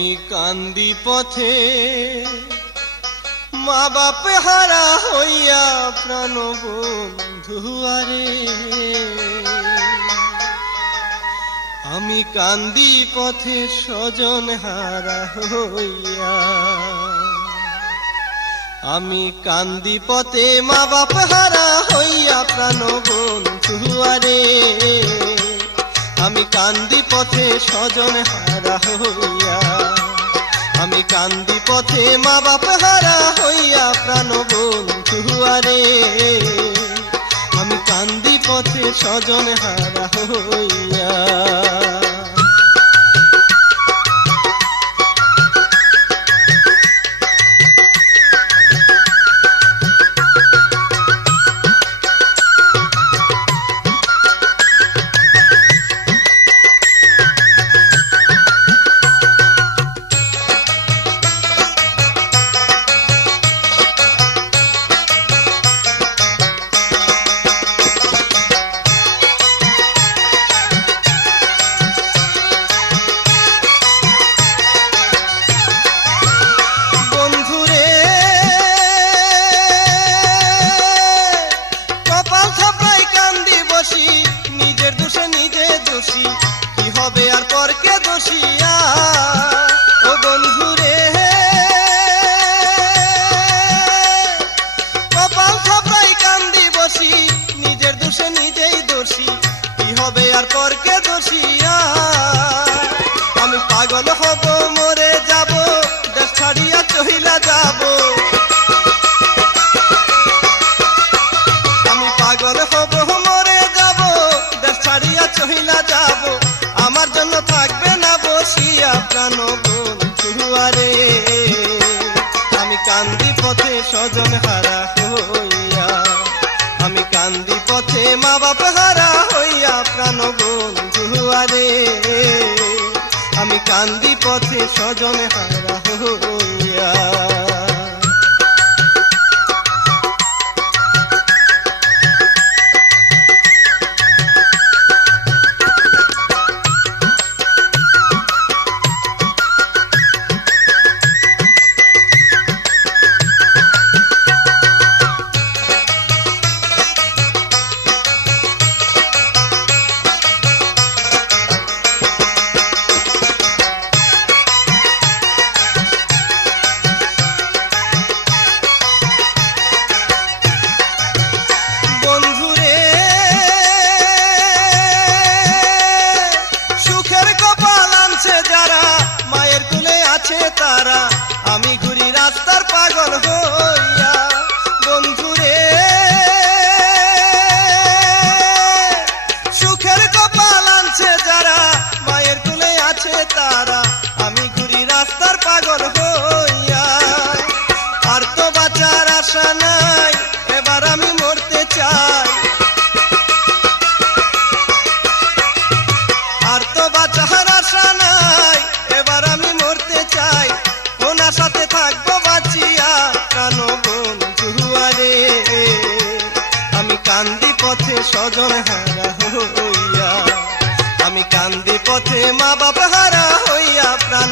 আমি কান্দি পথে মা বাপ হারা হইয়া প্রাণ বন্ধুয়ারে আমি কান্দি পথে স্বজন হারা হইয়া, আমি কান্দি পথে মা বাপ হারা হইয়া প্রাণ বন্ধুয়ারে আমি কান্দি পথে স্বজন হারা হইয়া কান্দি পথে মা বাপ হারা হইয়া প্রাণ বন্ধুয়ারে আমি কান্দি পথে স্বজন হারা হইয়া কান্দি পথে স্বজন হারা হইয়া, আমি কান্দি পথে মা বাপ হারা হইয়া প্রাণ বন্ধুয়ারে আমি কান্দি পথে স্বজন হারা হইয়া আমি ঘুরি রাস্তার পাগল হইয়া। বন্ধুরে, সুখের কপাল আনছে যারা, মায়ের কুলে আছে তারা, আমি ঘুরি রাস্তার পাগল হইয়া। আর তো বাঁচার আশা নাই।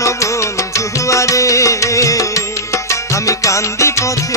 হইয়া জুহুয়ারে আমি কান্দি পথে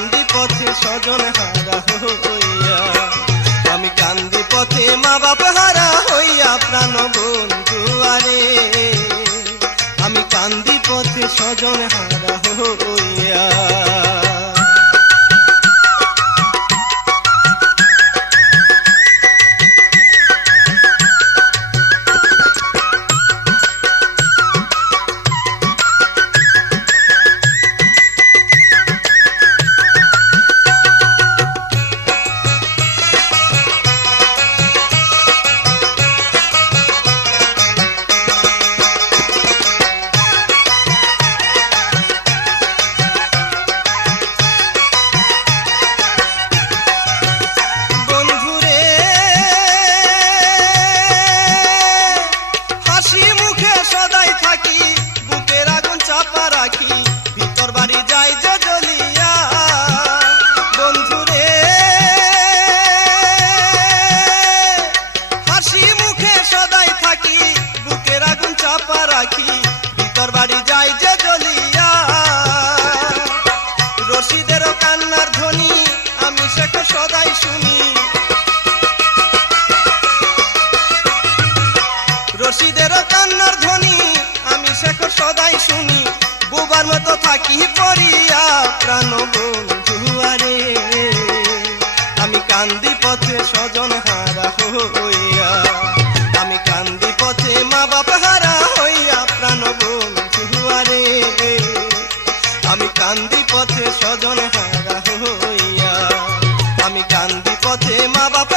কান্দি পথে স্বজন হারা হইয়া। আমি কান্দি পথে মা বাপ হারা হইয়া প্রাণ বন্ধু আরে। আমি কান্দি পথে স্বজন হারা হইয়া। ডুবার মতো থাকি পড়িয়া প্রাণ বন্ধুয়ারে আমি কান্দি পথে স্বজন হারা হইয়া। আমি কান্দি পথে মা বাপ হারা হইয়া প্রাণ বন্ধুয়ারে আমি কান্দি পথে স্বজন হারা হইয়া। আমি কান্দি পথে মা বাপ